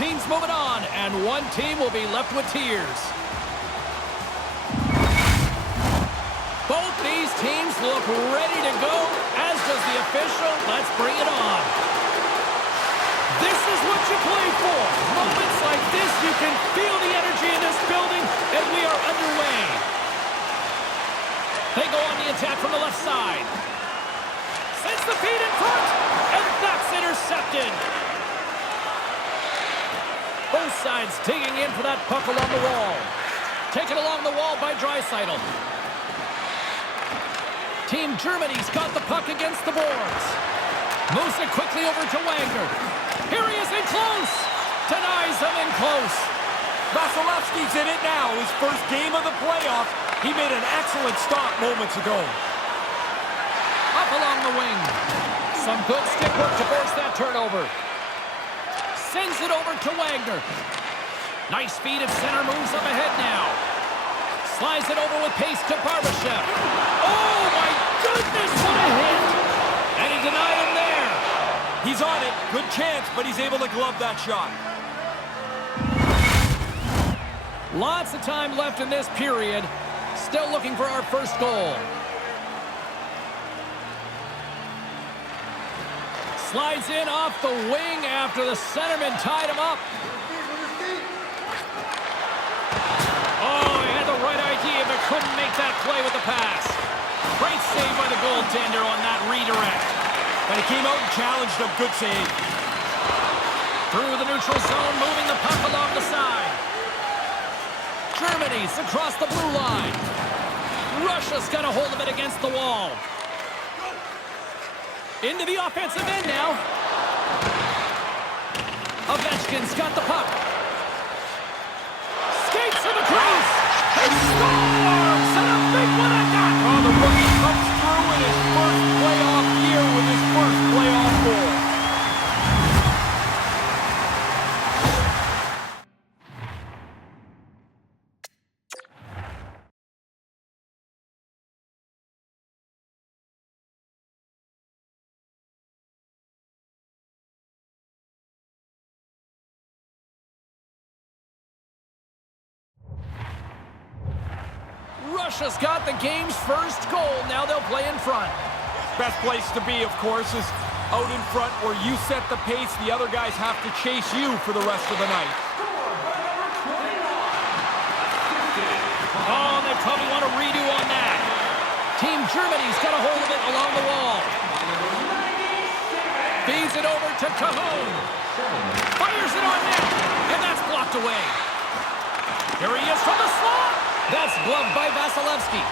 teams moving on, and one team will be left with tears. Both these teams look ready to go, as does the official. Let's bring it on. This is what you play for. Moments like this, you can feel the energy in this building, and we are underway. They go on the attack from the left side. Sends the feed in front, and that's intercepted. Both sides digging in for that puck along the wall. Taken along the wall by Draisaitl. Team Germany's got the puck against the boards. Moves it quickly over to Wagner. Here he is in close. Denies him in close. Vasilevsky's in it now. His first game of the playoff. He made an excellent stop moments ago. Up along the wing. Some good stick work to force that turnover. Sends it over to Wagner. Nice feed at center, moves up ahead now. Slides it over with pace to Barbashev. Oh my goodness, what a hit! And he denied him there. He's on it, good chance, but he's able to glove that shot. Lots of time left in this period. Still looking for our first goal. Slides in off the wing after the centerman tied him up. Oh, he had the right idea, but couldn't make that play with the pass. Great save by the goaltender on that redirect. But he came out and challenged him. Good save. Through the neutral zone, moving the puck along the side. Germany's across the blue line. Russia's got a hold of it against the wall. Into the offensive end now. Ovechkin's got the puck. Skates to the crease. He scores! And a big one at that! Oh, the rookie comes through in his first playoff year with his first playoff goal. Russia's got the game's first goal. Now they'll play in front. Best place to be, of course, is out in front where you set the pace. The other guys have to chase you for the rest of the night. Oh, they probably want a redo on that. Team Germany's got a hold of it along the wall. Feeds it over to Cahoon. Fires it on net, and that's blocked away. Here he is from the slot. That's gloved by Vasilevsky.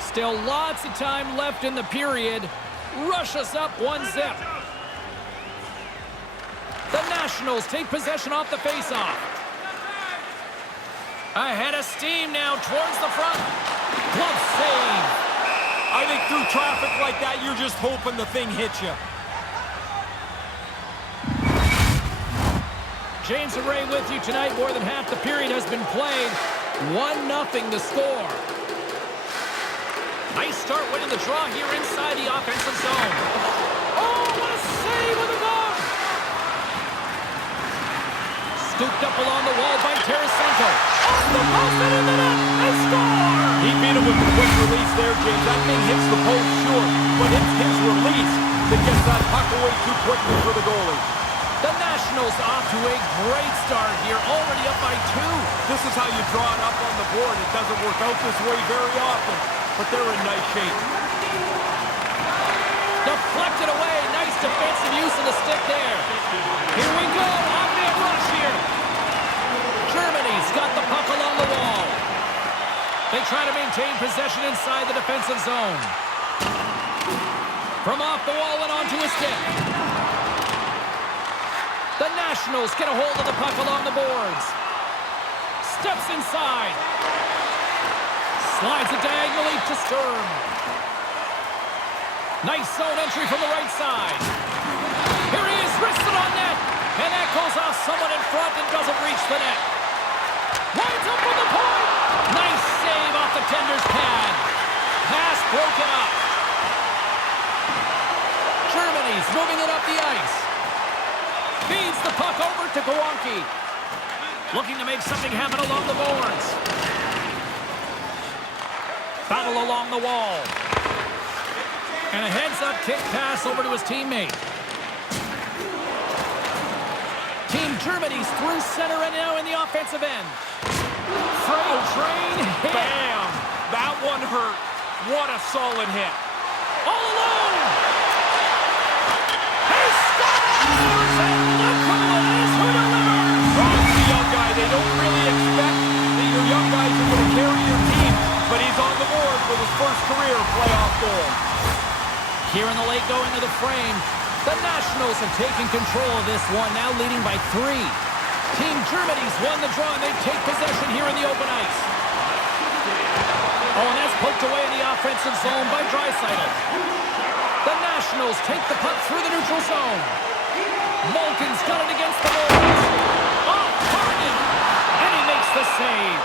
Still lots of time left in the period. Russia's up 1-0. The Nationals take possession off the faceoff. Ahead of steam now towards the front. Glove save. I think through traffic like that, you're just hoping the thing hits you. James and Ray with you tonight. More than half the period has been played. 1-0 the score. Nice start winning the draw here inside the offensive zone. Oh, what a save with the glove! Scooped up along the wall by Tarasenko. Off the post and in the net. They score! He beat him with the quick release there, James. That thing hits the post, sure, but it's his release that gets that puck away too quickly for the goalie. The Nationals off to a great start here, already up by 2. This is how you draw it up on the board. It doesn't work out this way very often, but they're in nice shape. Deflected away. Nice defensive use of the stick there. Here we go. On-man rush here. Germany's got the puck along the wall. They try to maintain possession inside the defensive zone. From off the wall and onto a stick. The Nationals get a hold of the puck along the boards. Steps inside. Slides it diagonally to Sturm. Nice zone entry from the right side. Here he is, wristed on net. And that goes off someone in front and doesn't reach the net. Winds up from the point. Nice save off the tender's pad. Pass broken up. He's moving it up the ice. Feeds the puck over to Gawanke. Looking to make something happen along the boards. Battle along the wall. And a heads-up kick pass over to his teammate. Team Germany's through center and now in the offensive end. Freight train hit. Bam! That one hurt. What a solid hit. All alone! He scores! And look who it is who delivers! Rob's the young guy. They don't really expect that your young guys are going to carry your team, but he's on the board with his first career playoff goal. Here in the late going of the frame, the Nationals have taken control of this one, now leading by 3. Team Germany's won the draw, and they take possession here in the open ice. Oh, and that's poked away in the offensive zone by Draisaitl. The Nationals take the puck through the neutral zone. Malkin's got it against the boards. Oh, Harden! And he makes the save.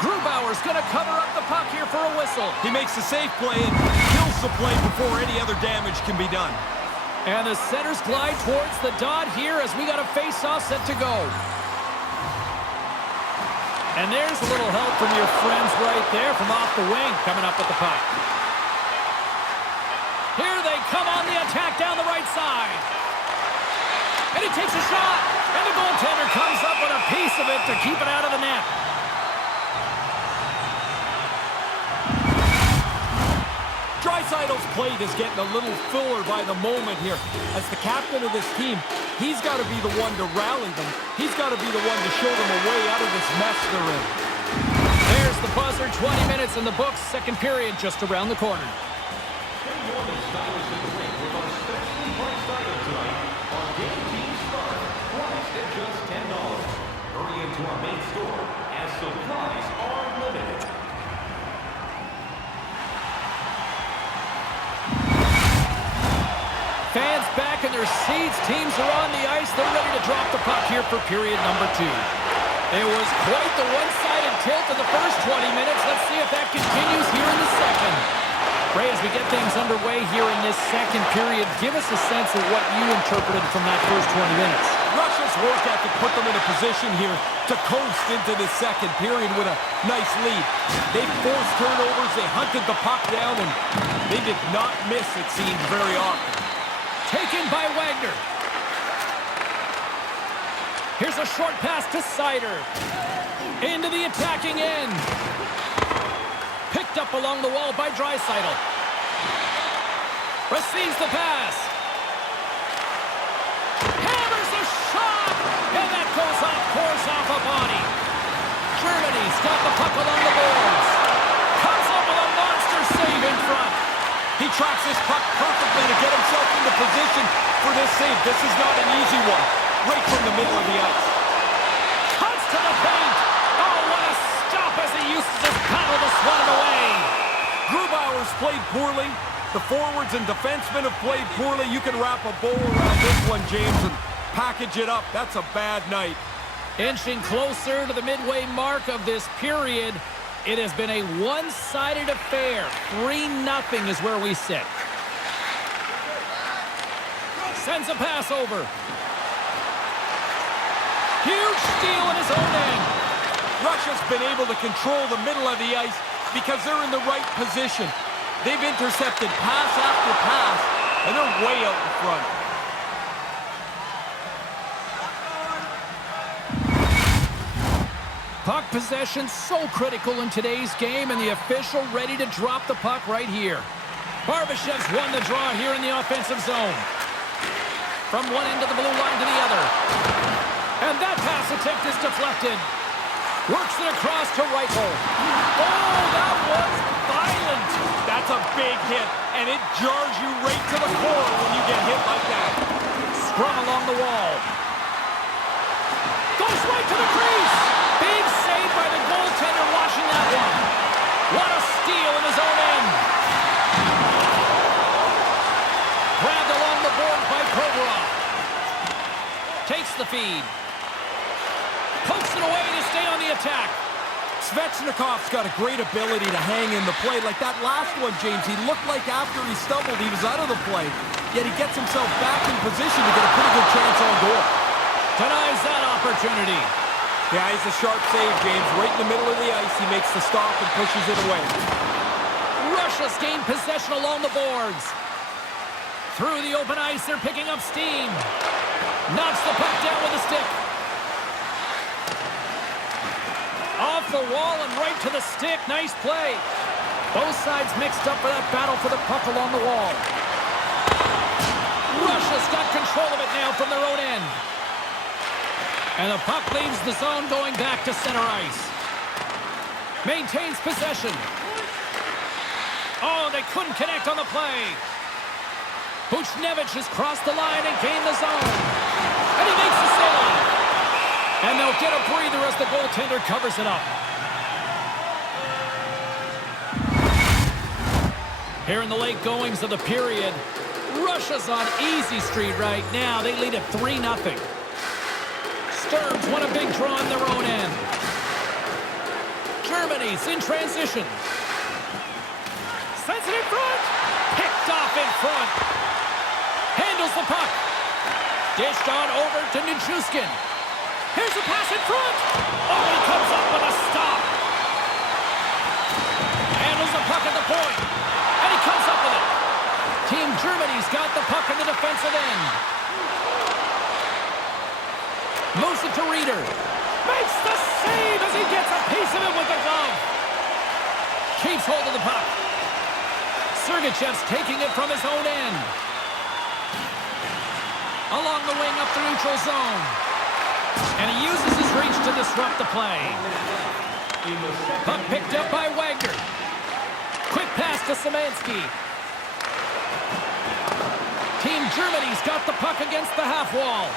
Grubauer's going to cover up the puck here for a whistle. He makes the safe play and kills the play before any other damage can be done. And the centers glide towards the dot here as we got a face-off set to go. And there's a little help from your friends right there from off the wing coming up with the puck. Here they come on the attack down the right side. And he takes a shot. And the goaltender comes up with a piece of it to keep it out of the net. Draisaitl's plate is getting a little fuller by the moment here. As the captain of this team, he's got to be the one to rally them. He's got to be the one to show them a way out of this mess they're in. There's the buzzer, 20 minutes in the books, second period just around the corner. Hurry into our main store as supplies are limited. Fans back in their seats. Teams are on the ice. They're ready to drop the puck here for period number 2. It was quite the one-sided tilt in the first 20 minutes. Let's see if that continues here in the second. Ray, as we get things underway here in this second period, give us a sense of what you interpreted from that first 20 minutes. Russia's work ethic put them in a position here to coast into the second period with a nice lead. They forced turnovers, they hunted the puck down, and they did not miss, it seemed, very often. Taken by Wagner. Here's a short pass to Seider. Into the attacking end. Picked up along the wall by Draisaitl. Receives the pass. Hammers a shot! And that goes off course off a body. Germany's got the puck along the boards. Comes up with a monster save in front. He tracks this puck perfectly to get himself into position for this save. This is not an easy one. Right from the middle of the ice. Cuts to the paint. Oh, what a stop as he uses his paddle to swat it away. Grubauer's played poorly. The forwards and defensemen have played poorly. You can wrap a bow around this one, James, and package it up. That's a bad night. Inching closer to the midway mark of this period. It has been a one-sided affair. 3-0 is where we sit. Sends a pass over. Huge steal in his own end. Russia's been able to control the middle of the ice because they're in the right position. They've intercepted pass after pass, and they're way out in front. Puck possession so critical in today's game, and the official ready to drop the puck right here. Barbashev's won the draw here in the offensive zone. From one end of the blue line to the other. And that pass attempt is deflected. Works it across to Reichel. Oh, that was violent. That's a big hit, and it jars you right to the core when you get hit like that. Scrum along the wall. Goes right to the crease. Big save by the goaltender watching that one. What a steal in his own end. Grabbed along the board by Provorov. Takes the feed. Pokes it away to stay on the attack. Svechnikov's got a great ability to hang in the play. Like that last one, James, he looked like after he stumbled, he was out of the play. yet he gets himself back in position to get a pretty good chance on goal. Denies that opportunity. Yeah, he's a sharp save, James. Right in the middle of the ice, he makes the stop and pushes it away. Russia's gained possession along the boards. Through the open ice, they're picking up steam. Knocks the puck down with a stick. Off the wall and right to the stick. Nice play. Both sides mixed up for that battle for the puck along the wall. Russia's got control of it now from their own end. And the puck leaves the zone going back to center ice. Maintains possession. Oh, they couldn't connect on the play. Buchnevich has crossed the line and gained the zone. And he makes the save. And they'll get a breather as the goaltender covers it up. Here in the late goings of the period, Russia's on easy street right now. They lead at 3-0. Stearns won a big draw on their own end. Germany's in transition. Sends it in front. Picked off in front. Handles the puck. Dished on over to Nichushkin. Here's a pass in front. Oh, he comes up with a stop. Handles the puck at the point. And he comes up with it. Team Germany's got the puck in the defensive end. Moves it to Reeder. Makes the save as he gets a piece of it with the glove. Keeps hold of the puck. Sergachev's taking it from his own end. Along the wing up the neutral zone. And he uses his reach to disrupt the play. Puck picked up by Wagner. Quick pass to Szymanski. Team Germany's got the puck against the half wall.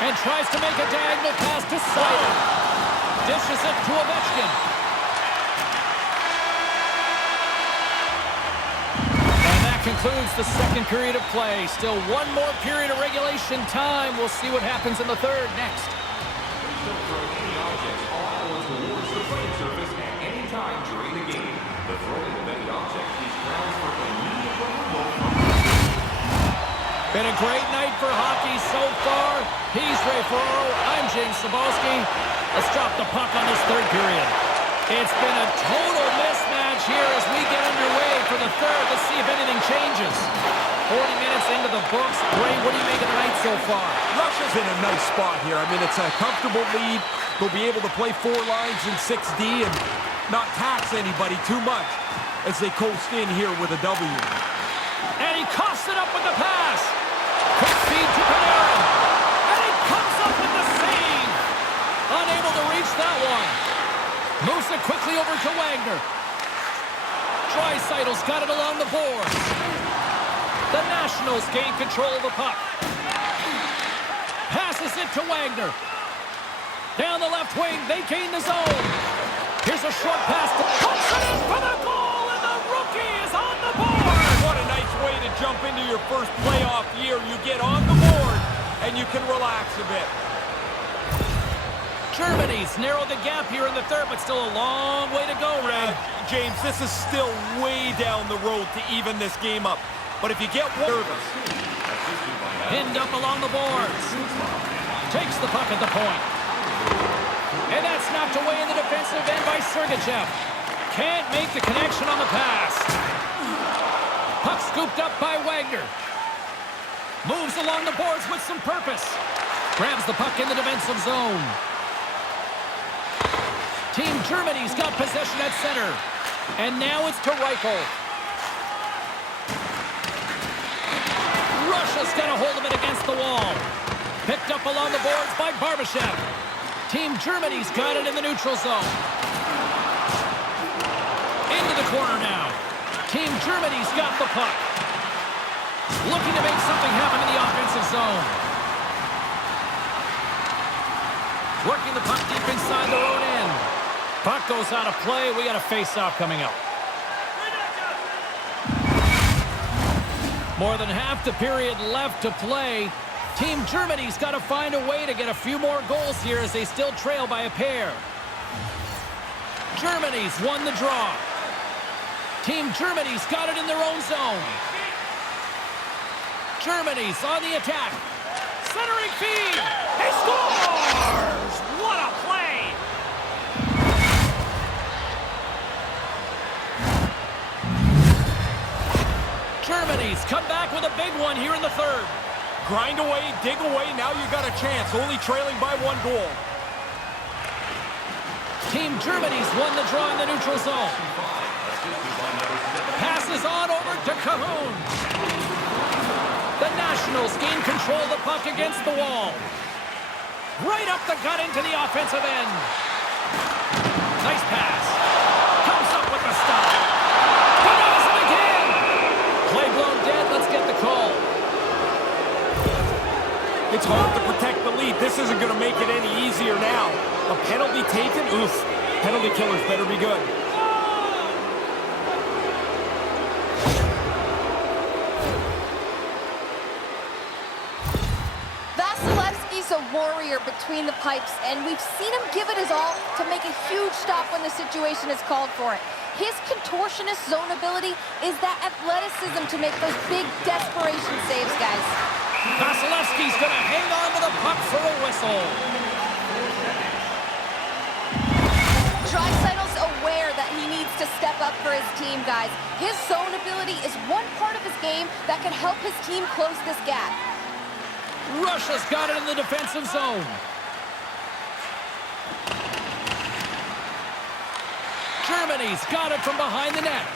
And tries to make a diagonal pass to Seider. Dishes it to Ovechkin. And that concludes the second period of play. Still one more period of regulation time. We'll see what happens in the third next. Don't throw any objects on or towards the playing surface at any time during the game. The throwing of any object is grounds for immediate removal from the field. Been a great night for hockey so far. He's Ray Ferraro. I'm James Cybulski. Let's drop the puck on this third period. It's been a total mismatch here as we get underway for the third. Let's see if anything changes. 40 minutes into the books. Ray, what do you make of the night so far? Russia's in a nice spot here. I mean, it's a comfortable lead. They'll be able to play 4 lines in 6D and not tax anybody too much as they coast in here with a W. And he coughs it up with the pass. Quick feed to Panarin. And he comes up with the save. Unable to reach that one. Moves it quickly over to Wagner. Draisaitl's got it along the boards. The Nationals gain control of the puck. Passes it to Wagner. Down the left wing, they gain the zone. Here's a short pass to Hudson for the goal, and the rookie is on the board. What a nice way to jump into your first playoff year. You get on the board, and you can relax a bit. Germany's narrowed the gap here in the third, but still a long way to go, Ray. James, this is still way down the road to even this game up. But if you get nervous. Pinned up along the boards. Takes the puck at the point. And that's knocked away in the defensive end by Sergachev. Can't make the connection on the pass. Puck scooped up by Wagner. Moves along the boards with some purpose. Grabs the puck in the defensive zone. Team Germany's got possession at center. And now it's to Reichel. Russia's got a hold of it against the wall. Picked up along the boards by Barbashev. Team Germany's got it in the neutral zone. Into the corner now. Team Germany's got the puck. Looking to make something happen in the offensive zone. Working the puck deep inside their own end. Puck goes out of play. We got a face-off coming up. More than half the period left to play. Team Germany's got to find a way to get a few more goals here as they still trail by a pair. Germany's won the draw. Team Germany's got it in their own zone. Germany's on the attack. Centering feed. He scores! What a play! Germany's come back with a big one here in the third. Grind away, dig away, now you got a chance. Only trailing by 1 goal. Team Germany's won the draw in the neutral zone. Passes on over to Cahoon. The Nationals gain control of the puck against the wall. Right up the gut into the offensive end. Nice pass. Comes up with the stop. He does it again. Play blown dead. Let's get the call. It's hard to protect the lead. This isn't going to make it any easier now. A penalty taken? Oof. Penalty killers better be good. Vasilevsky's a warrior between the pipes, and we've seen him give it his all to make a huge stop when the situation is called for it. His contortionist zone ability is that athleticism to make those big desperation saves, guys. Vasilevsky's going to hang on to the puck for a whistle. Draisaitl's aware that he needs to step up for his team, guys. His zone ability is one part of his game that can help his team close this gap. Russia's got it in the defensive zone. Germany's got it from behind the net.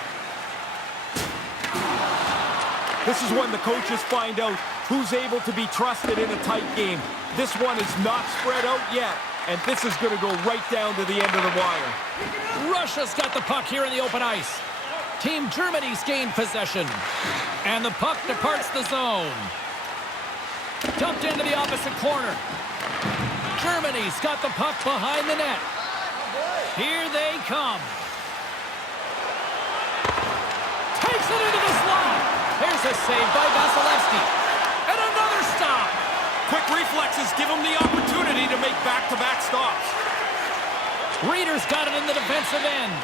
This is when the coaches find out who's able to be trusted in a tight game. This one is not spread out yet, and this is going to go right down to the end of the wire. Russia's got the puck here in the open ice. Team Germany's gained possession. And the puck departs the zone. Dumped into the opposite corner. Germany's got the puck behind the net. Here they come. Takes it into the slot. Here's a save by Vasilevsky. And another stop. Quick reflexes give him the opportunity to make back-to-back stops. Reeder's got it in the defensive end.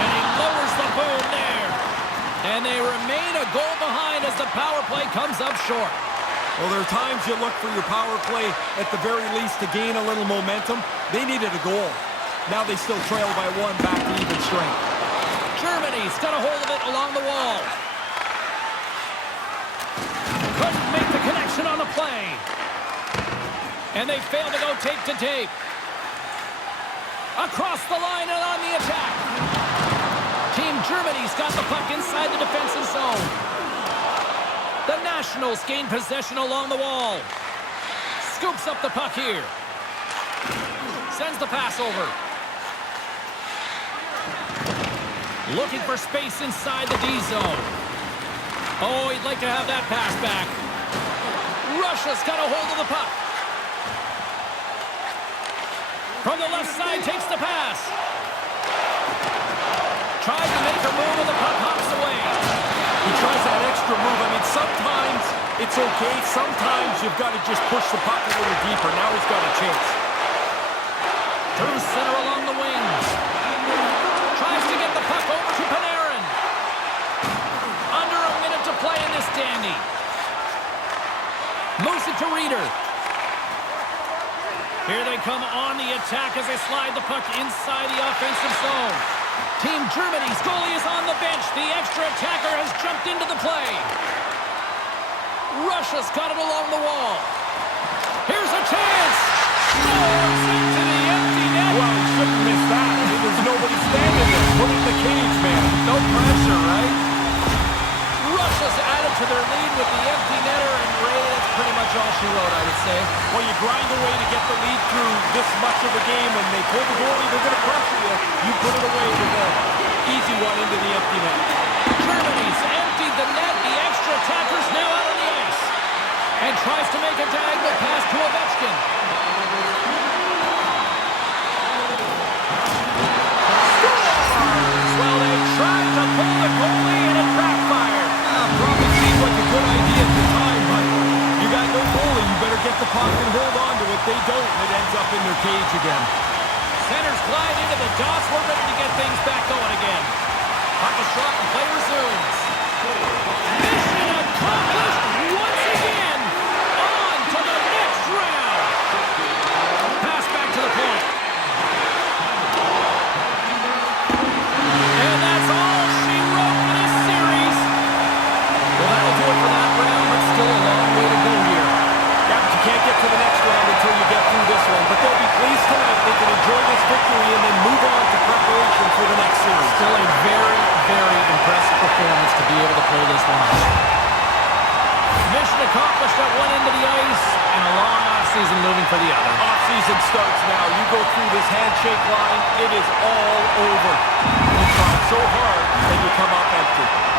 And he lowers the boom there. And they remain a goal behind as the power play comes up short. Well, there are times you look for your power play at the very least to gain a little momentum. They needed a goal. Now they still trail by 1 back to even strength. Germany's got a hold of it along the wall. Couldn't make the connection on the play. And they fail to go tape to tape. Across the line and on the attack. Team Germany's got the puck inside the defensive zone. The Nationals gain possession along the wall. Scoops up the puck here. Sends the pass over. Looking for space inside the D zone. Oh, he'd like to have that pass back. Russia's got a hold of the puck. From the left side, takes the pass. Tries to make a move and the puck hops away. He tries that extra move. I mean, sometimes it's okay. Sometimes you've got to just push the puck a little deeper. Now he's got a chance. Through center along the wings. Tries to get the puck over to Panarin. Under a minute to play in this dandy. Moves it to Reeder. Here they come on the attack as they slide the puck inside the offensive zone. Team Germany's goalie is on the bench. The extra attacker has jumped into the play. Russia's got it along the wall. Here's a chance. Scores into the empty net. Well, he shouldn't miss that. I mean, there's nobody standing there. Put in the cage, man. No pressure, right? Russia's added to their lead with the empty netter, and Ray, that's pretty much all she wrote, I would say. Well, you grind away to get the lead through this much of the game, and they pull the goalie, they're going to pressure you. You put it away with an easy one into the empty net. Germany's emptied the net. The extra attacker's now out on the ice. And tries to make a diagonal pass to Ovechkin. Well, they tried to pull the goalie, and it backfired. Probably seemed like a good idea at the time, but you got no goalie. You better get the puck and hold on to it. They don't, and it ends up in their cage again. Centers glide into the dots. We're ready to get things back going again. Puck is shot and play resumes. Mission accomplished. Still a very, very impressive performance to be able to pull this one off. Mission accomplished at one end of the ice, and a long offseason moving for the other. Off-season starts now. You go through this handshake line, it is all over. You try so hard, and you come up empty.